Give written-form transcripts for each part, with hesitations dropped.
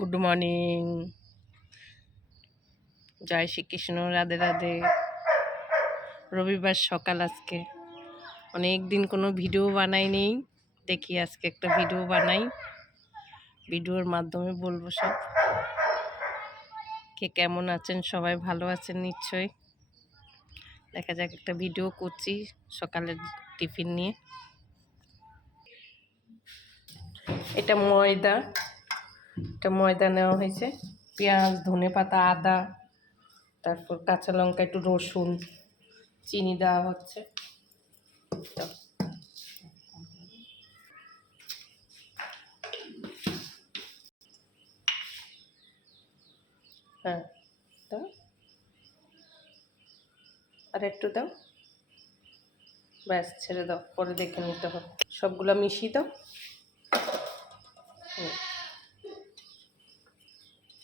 Good morning, জয় শ্রীকৃষ্ণ, রাধে রাধে। রবিবার সকাল, আজকে অনেক দিন কোনো ভিডিও বানাইনি, দেখি আজকে একটা ভিডিও বানাই। ভিডিওর মাধ্যমে বলবো সব, কে কেমন আছেন, সবাই ভালো আছেন নিশ্চয়ই। দেখা যাক, একটা ভিডিও করছি সকালের টিফিন নিয়ে। এটা ময়দা নেওয়া হয়েছে, পেঁয়াজ, ধনেপাতা, আদা, তারপর কাঁচা লঙ্কা, একটু রসুন, চিনি দেওয়া হচ্ছে। হ্যাঁ, দাও, আর একটু দাও, ব্যাস, ছেড়ে দাও, পরে দেখে নিতে হবে। সবগুলো মিশিয়ে দাও।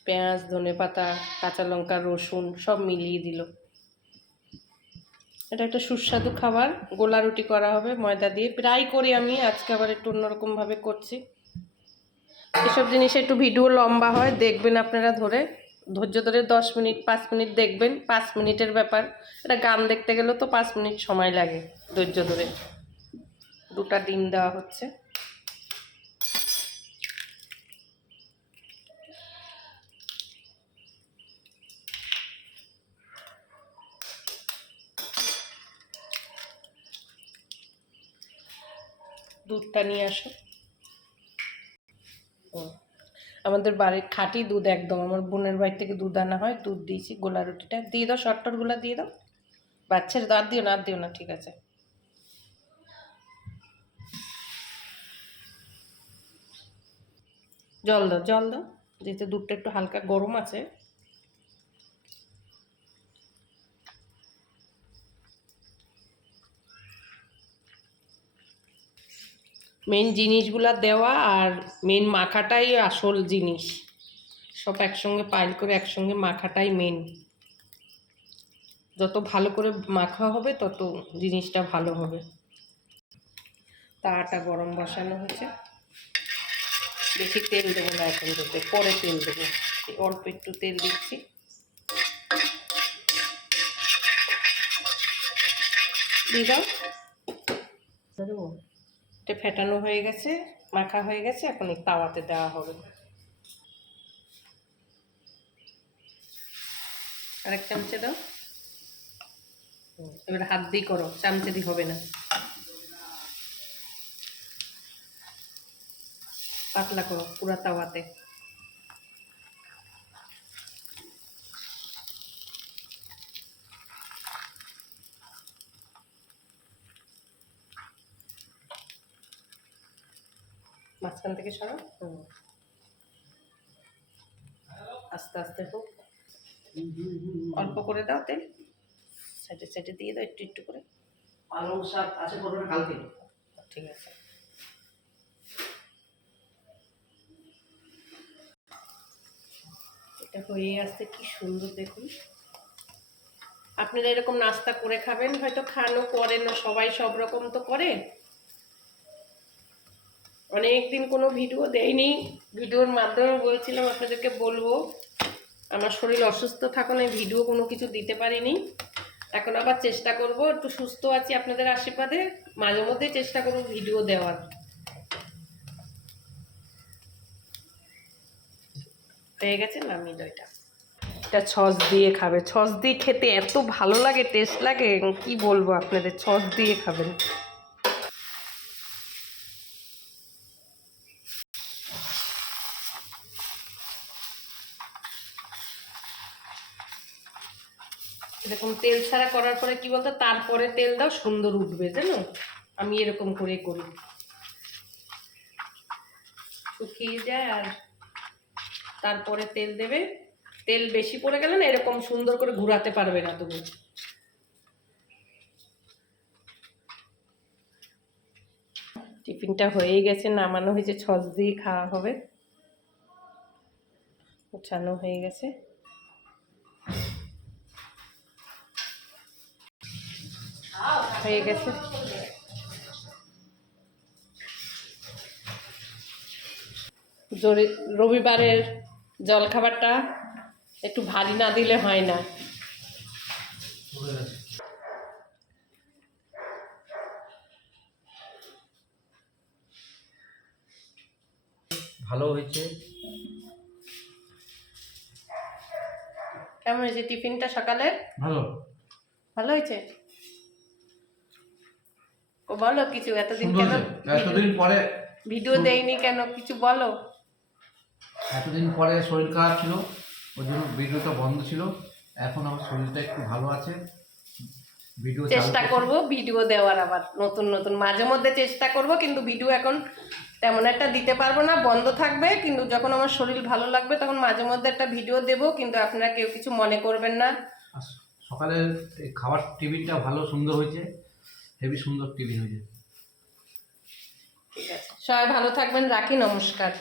পেঁয়াজ, ধনেপাতা, কাঁচা লঙ্কা, রসুন সব মিলিয়ে দিল। এটা একটা সুস্বাদু খাবার, গোলা রুটি করা হবে ময়দা দিয়ে। প্রায় করি আমি, আজকে আবার একটু অন্যরকমভাবে করছি। এসব জিনিসে একটু ভিডিও লম্বা হয়, দেখবেন আপনারা, ধৈর্য ধরে 10 মিনিট 5 মিনিট দেখবেন। 5 মিনিটের ব্যাপার, এটা গান দেখতে গেলেও তো 5 মিনিট সময় লাগে। ধৈর্য ধরে। 2টা ডিম দেওয়া হচ্ছে। দুধটা নিয়ে আসো। আমাদের বাড়ির খাঁটি দুধ একদম, আমার বোনের বাড়ি থেকে দুধ আনা হয়, দুধ দিয়েছি। গোলা রুটিটা দিয়ে দাও, শর্টগুলো দিয়ে দাও। বাচ্চার দাঁত দিও না, ঠিক আছে। জল দাও, যেহেতু দুধটা একটু হালকা গরম আছে। মেন জিনিসগুলা দেওয়া, আর মেন মাখাটাই আসল জিনিস। সব একসঙ্গে পাইল করে একসঙ্গে মাখাটাই মেন। যত ভালো করে মাখা হবে তত জিনিসটা ভালো হবে। তাওয়াটা গরম বসানো হয়েছে। বেশি তেল দেবো না এখন, দিতে পরে তেল দেবো, অল্প একটু তেল দিচ্ছি। দিয়ে দাও। এটা ফেটানো হয়ে গেছে, মাখা হয়ে গেছে, এখন এই তাওয়াতে দেওয়া হবে। আরেক চামচে দাও। এবার হাত দিয়ে করো, চামচে দিয়ে হবে না। পাতলা করো পুরা তাওয়াতে। মাঝখান থেকে সরো। আস্তে আস্তে হোক, অল্প করে দাও তেল, সাইডে সাইডে দিয়ে দাও একটু একটু করে। পালং শাক আছে পুরোটা কালকে, ঠিক আছে। এটা হয়ে আসতে কি সুন্দর দেখুন। আপনারা এরকম নাস্তা করে খাবেন, হয়তো খানও করেন না সবাই, সব রকম তো করে। অনেকদিন কোনো ভিডিও দেয়নি, ভিডিওর মাধ্যমে বলছিলাম আপনাদেরকে বলবো। আমার শরীর অসুস্থ থাকুন, এই ভিডিও কোনো কিছু দিতে পারিনি। এখন আবার চেষ্টা করব, একটু সুস্থ আছি আপনাদের আশীর্বাদে, মাঝে মধ্যেই চেষ্টা করব ভিডিও দেওয়ার। হয়ে গেছে, নামিয়ে দাও। এটা সস দিয়ে খাবে, সস দিয়ে খেতে এত ভালো লাগে, টেস্ট লাগে, কি বলবো আপনাদের, সস দিয়ে খাবেন। এরকম তেল ছাড়া করার পরে কি বলতো, তারপরে তেল দাও, সুন্দর উঠবে, জানো। আমি এরকম করে করি, শুকিয়ে যায় আর তারপরে তেল দেবে। তেল বেশি পড়ে গেলে না, এরকম সুন্দর করে ঘুরাতে পারবে না তুমি। টিফিনটা হয়ে গেছে, নামানো হয়েছে, সস দিয়ে খাওয়া হবে। গোছানো হয়ে গেছে। হয়ে গেছে। রবিবারের জলখাবারটা একটু ভারী না দিলে হয় না। ভালো হয়েছে। কেমন হয়েছে টিফিনটা সকালে? ভালো, ভালো হয়েছে। ও বলো কিছু, এতদিন সুন্দর কেন হয়েছে। এতদিন পরে ভিডিও দেয়নি কেন, কিছু বলো। এতদিন পরে শরীর খারাপ ছিল, ওই জন্য ভিডিওটা বন্ধ ছিল। এখন আমার শরীরটা একটু ভালো আছে, ভিডিও চেষ্টা করব ভিডিও দেওয়ার, আবার নতুন নতুন মাঝে মধ্যে চেষ্টা করব, কিন্তু ভিডিও এখন তেমন একটা দিতে পারবো না, বন্ধ থাকবে। কিন্তু যখন আমার শরীর ভালো লাগবে তখন মাঝে মধ্যে একটা ভিডিও দেব, কিন্তু আপনারা কেউ কিছু মনে করবেন না। সকালের এই খাবার টিফিনটা ভালো সুন্দর হয়েছে, হেভি সুন্দর টিফিন হয়েছে। ঠিক আছে, সবাই ভালো থাকবেন, রাখি, নমস্কার।